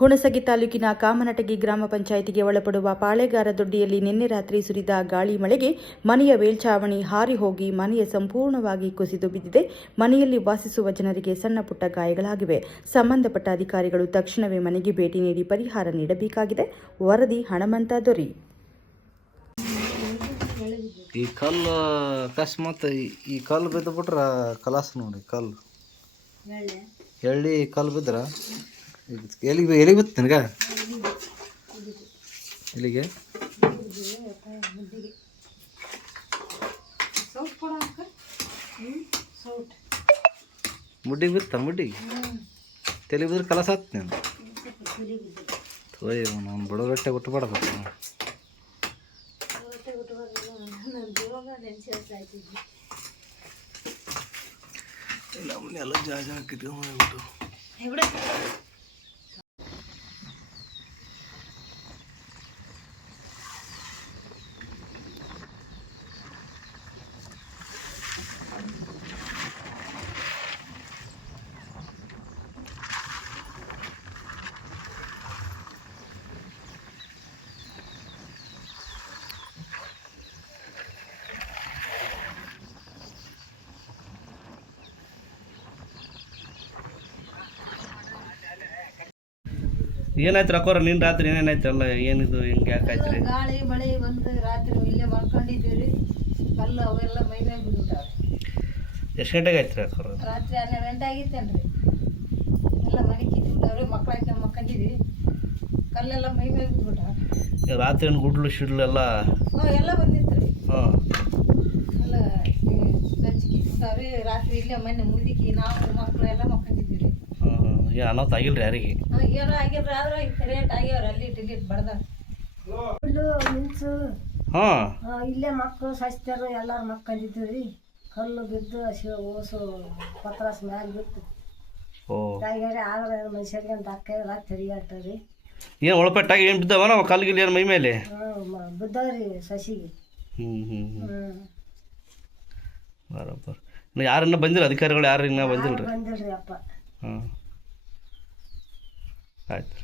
ಹುಣಸಗಿ ತಾಲೂಕಿನ ಕಾಮನಟಗಿ ಗ್ರಾಮ ಪಂಚಾಯಿತಿಗೆ ಒಳಪಡುವ ಪಾಳೆಗಾರ ದೊಡ್ಡಿಯಲ್ಲಿ ನಿನ್ನೆ ರಾತ್ರಿ ಸುರಿದ ಗಾಳಿ ಮಳೆಗೆ ಮನೆಯ ಮೇಲ್ಛಾವಣಿ ಹಾರಿ ಹೋಗಿ ಮನೆಯ ಸಂಪೂರ್ಣವಾಗಿ ಕುಸಿದು ಬಿದ್ದಿದೆ. ಮನೆಯಲ್ಲಿ ವಾಸಿಸುವ ಜನರಿಗೆ ಸಣ್ಣ ಪುಟ್ಟ ಗಾಯಗಳಾಗಿವೆ. ಸಂಬಂಧಪಟ್ಟ ಅಧಿಕಾರಿಗಳು ತಕ್ಷಣವೇ ಮನೆಗೆ ಭೇಟಿ ನೀಡಿ ಪರಿಹಾರ ನೀಡಬೇಕಾಗಿದೆ. ವರದಿ ಹಣಮಂತ ದೊರಿ. ಈ ಕಲ್ಲು ಅಕಸ್ಮಾತ್ ಈ ಕಲ್ಲು ಬಿದ್ದು ಬಿಟ್ರೆ ಕಲಾಸ ನೋಡಿ. ಕಲ್ಲು ಎಳ್ಳಿ ಕಲ್ಲು ಬಿದ್ರ ಎಲ್ಲಿಗೆ ಬಿತ್ತು ನಿನಗೆ? ಎಲ್ಲಿಗೆ? ಮುಡ್ಡಿಗೆ ಬಿತ್ತ? ಮುಡ್ಡಿಗೆ ತಲೆ ಬಿದ್ರೆ ಕಲಾಸ ಆತ್ ನೀನು. ತೋಯ್ ನಾನು ಬಡಗಟ್ಟೆ ಬಿಟ್ಟುಬಿಡ್ಬೇಕು. ನಮ್ಮನ್ನೆಲ್ಲ ಜಾಜ ಹಾಕಿದ್ವಿ ಮಾಡಿಬಿಟ್ಟು. ಏನಾಯ್ತು ರಕೋರ? ನಿನ್ನ ರಾತ್ರಿ ಏನೇನಾಯ್ತು? ಎಲ್ಲ ಏನಿದು ಹಿಂಗೆ ಯಾಕಾಯ್ತು ರೀ? ಗಾಳಿ ಮಳೆ ಬಂದು ರಾತ್ರಿ ಇಲ್ಲೇ ಮಲ್ಕೊಂಡಿದ್ದೀವಿ ರೀ. ಕಲ್ಲು ಅವೆಲ್ಲ ಮೈ ಮೇಲೆ ಬಿದ್ದುಬಿಟ್ಟಾವೆ. ಎಷ್ಟು ಗಂಟೆಗೆ ಆಯ್ತು ರೀ ರಕೋರ? ರಾತ್ರಿ 12 ಗಂಟೆ ಆಗಿತ್ತೇನು ರೀ. ಎಲ್ಲ ಮನೆ ಕಿತ್ಬಿಟ್ಟಾವ್ರಿ. ಮಕ್ಕಳಾಯ್ತು ಮಕ್ಕಂದಿದ್ವಿ. ಕಲ್ಲೆಲ್ಲ ಮೈ ಮೇಲೆ ಬಿದ್ದುಬಿಟ್ಟಾವೆ. ರಾತ್ರಿ ಏನು ಗುಡ್ಲು ಶಿಡ್ಲು ಎಲ್ಲ? ಎಲ್ಲ ಬಂದಿತ್ತು ರೀ. ಹಾಂ, ಎಲ್ಲ ಸಂಚಿ ಕಿತ್ಬಿಟ್ಟಾವ್ರಿ. ರಾತ್ರಿ ಇಲ್ಲೇ ಮನೆ ಮುದುಕಿ ನಾವು ಮಕ್ಕಳು ಎಲ್ಲ ಮಕ್ಕಂದಿದ್ವಿ ರೀ. ಏನು ಅನಾಹುತ ಆಗಿಲ್ಲ ರೀ ಯಾರಿಗೆ? ಏನೋ ಆಗಿಲ್ರಿ. ಆದ್ರೆ ರೇಟ್ ಆಗ್ಯಾವ್ರಿ. ಅಲ್ಲಿ ಟಿಕೆಟ್ ಬಡ್ದ ಮಿಂಚು. ಇಲ್ಲೇ ಮಕ್ಕಳು ಸಸ್ತಾರು ಎಲ್ಲಾರು ಮಕ್ಕಂದಿದ್ವಿ ರೀ. ಕಲ್ಲು ಬಿದ್ದು ಓಸು ಪತ್ರಾಸ್ ಮ್ಯಾಗ ಬಿತ್ತು. ತಾಯಿಗಾರಿ ಆದ್ರೆ ಮನುಷ್ಯರಿಗೆ ಅಂತ ಹಾಕಿದ್ರೆ ತಿರುಗಾಡ್ತಾವ್ರಿ. ಏನು ಒಳಪೆಟ್ಟಾಗಿ ಏನು ಬಿದ್ದಾವ ನಾವು ಕಲ್ಗಿಲ್ಲ ಏನು ಮೈ ಮೇಲೆ? ಬಿದ್ದಾವ್ರಿ ಸಸಿಗೆ. ಬರೋಬ್ಬರ. ಯಾರನ್ನ ಬಂದಿಲ್ಲ ಅಧಿಕಾರಿಗಳು? ಯಾರು ಇನ್ನೂ ಬಂದಿಲ್ಲ ರೀ? ಬಂದಿಲ್ರಿ ಅಪ್ಪ. ಆಯ್ತು.